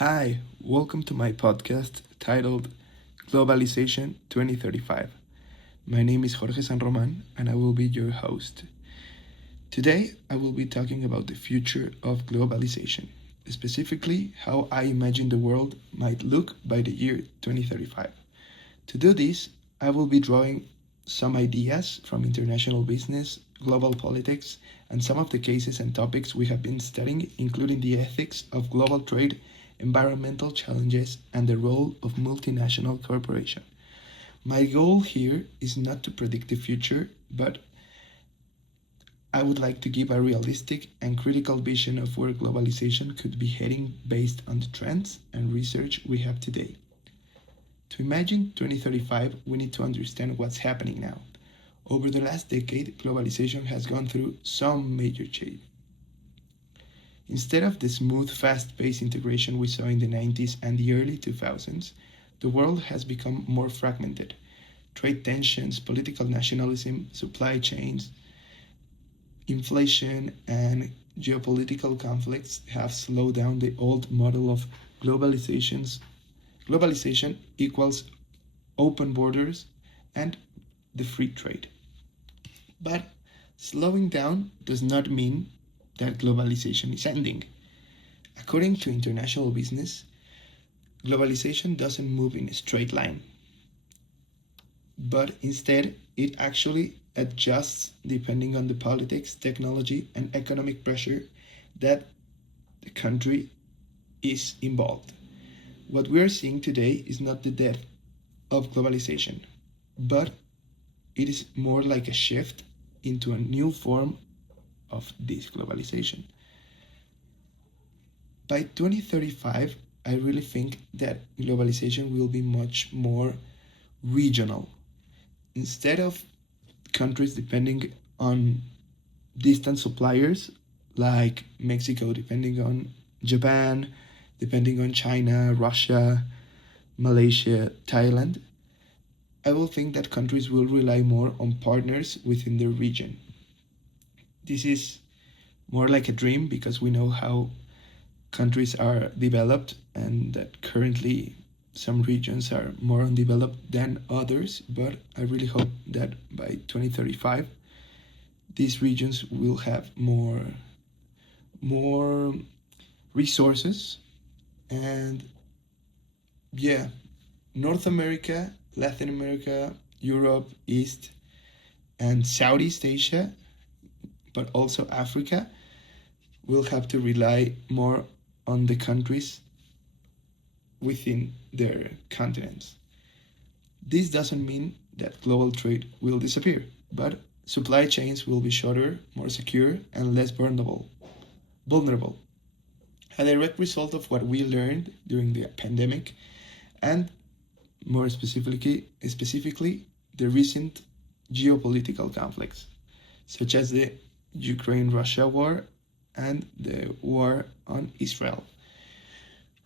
Hi, welcome to my podcast titled Globalization 2035. My name is Jorge Román and I will be your host. Today, I will be talking about the future of globalization, specifically how I imagine the world might look by the year 2035. To do this, I will be drawing some ideas from international business, global politics, and some of the cases and topics we have been studying, including the ethics of global trade, environmental challenges, and the role of multinational corporations. My goal here is not to predict the future, but I would like to give a realistic and critical vision of where globalization could be heading based on the trends and research we have today. To imagine 2035, we need to understand what's happening now. Over the last decade, globalization has gone through some major change. Instead of the smooth, fast-paced integration we saw in the 90s and the early 2000s, the world has become more fragmented. Trade tensions, political nationalism, supply chains, inflation, and geopolitical conflicts have slowed down the old model of globalization equals open borders and the free trade. But slowing down does not mean that globalization is ending. According to international business, globalization doesn't move in a straight line, but instead it actually adjusts depending on the politics, technology, and economic pressure that the country is involved. What we are seeing today is not the death of globalization, but it is more like a shift into a new form of this globalization. By 2035, I really think that globalization will be much more regional. Instead of countries depending on distant suppliers, like Mexico depending on Japan, depending on China, Russia, Malaysia, Thailand, I will think that countries will rely more on partners within their region. This is more like a dream because we know how countries are developed and that currently some regions are more undeveloped than others, but I really hope that by 2035 these regions will have more resources. And yeah, North America, Latin America, Europe, East, and Southeast Asia, but also Africa, will have to rely more on the countries within their continents. This doesn't mean that global trade will disappear, but supply chains will be shorter, more secure, and less vulnerable. A direct result of what we learned during the pandemic and more specifically the recent geopolitical conflicts, such as the Ukraine-Russia war and the war on Israel.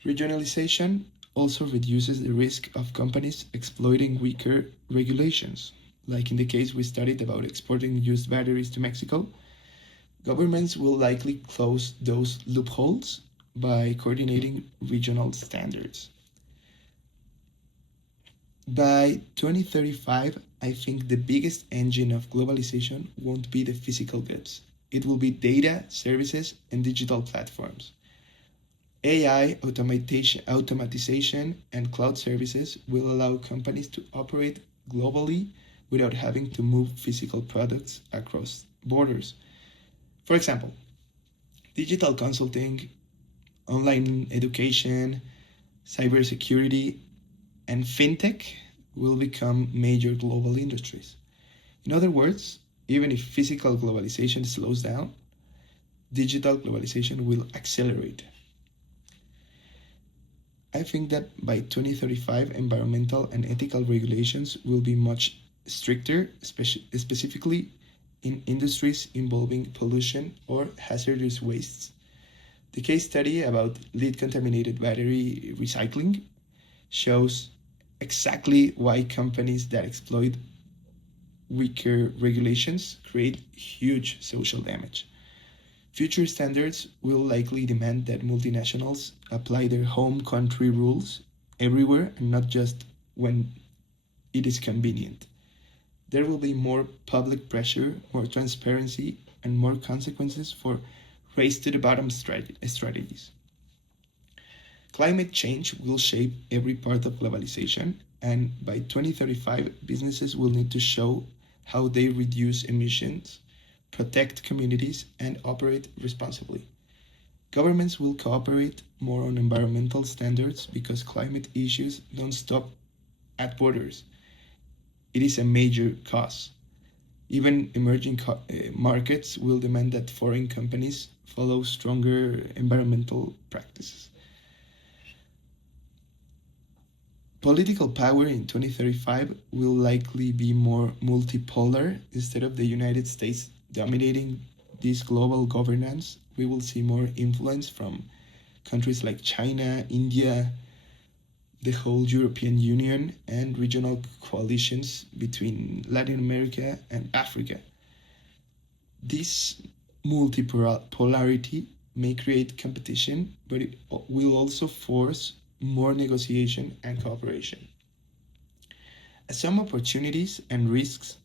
Regionalization also reduces the risk of companies exploiting weaker regulations. Like in the case we studied about exporting used batteries to Mexico, governments will likely close those loopholes by coordinating regional standards. By 2035, I think the biggest engine of globalization won't be the physical goods. It will be data, services, and digital platforms. AI, automatization, and cloud services will allow companies to operate globally without having to move physical products across borders. For example, digital consulting, online education, cybersecurity, and fintech will become major global industries. In other words, even if physical globalization slows down, digital globalization will accelerate. I think that by 2035, environmental and ethical regulations will be much stricter, specifically in industries involving pollution or hazardous wastes. The case study about lead-contaminated battery recycling shows exactly why companies that exploit weaker regulations create huge social damage. Future standards will likely demand that multinationals apply their home country rules everywhere and not just when it is convenient. There will be more public pressure, more transparency, and more consequences for race to the bottom strategies. Climate change will shape every part of globalization, and by 2035, businesses will need to show how they reduce emissions, protect communities, and operate responsibly. Governments will cooperate more on environmental standards because climate issues don't stop at borders. It is a major cause. Even emerging markets will demand that foreign companies follow stronger environmental practices. Political power in 2035 will likely be more multipolar. Instead of the United States dominating this global governance, we will see more influence from countries like China, India, the whole European Union, and regional coalitions between Latin America and Africa. This multipolarity may create competition, but it will also force more negotiation and cooperation. As some opportunities and risks,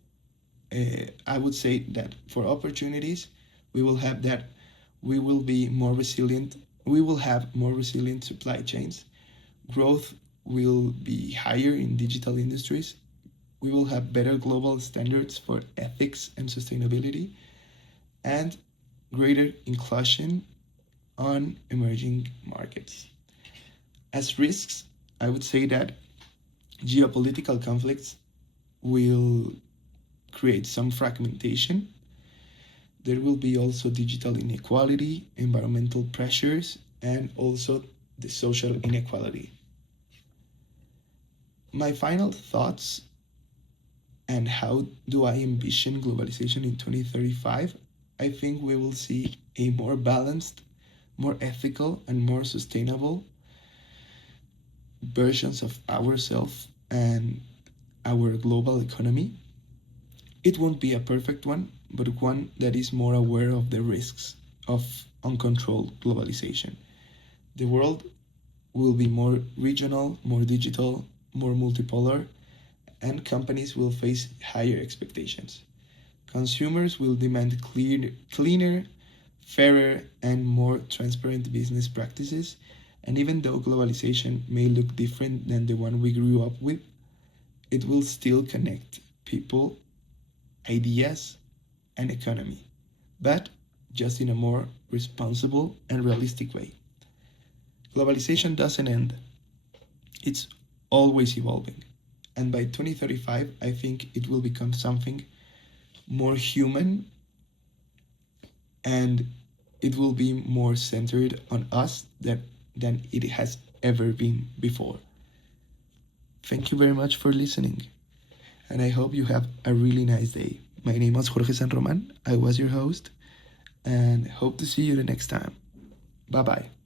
I would say that for opportunities, we will have that we will be more resilient. We will have more resilient supply chains. Growth will be higher in digital industries. We will have better global standards for ethics and sustainability, and greater inclusion on emerging markets. As risks, I would say that geopolitical conflicts will create some fragmentation. There will be also digital inequality, environmental pressures, and also the social inequality. My final thoughts and how do I envision globalization in 2035? I think we will see a more balanced, more ethical, and more sustainable versions of ourselves and our global economy. It won't be a perfect one, but one that is more aware of the risks of uncontrolled globalization. The world will be more regional, more digital, more multipolar, and companies will face higher expectations. Consumers will demand cleaner, fairer, and more transparent business practices. And even though globalization may look different than the one we grew up with, it will still connect people, ideas, and economy, but just in a more responsible and realistic way. Globalization doesn't end, it's always evolving. And by 2035, I think it will become something more human, and it will be more centered on us than it has ever been before. Thank you very much for listening, and I hope you have a really nice day. My name is Jorge San Román. I was your host, and hope to see you the next time. Bye bye.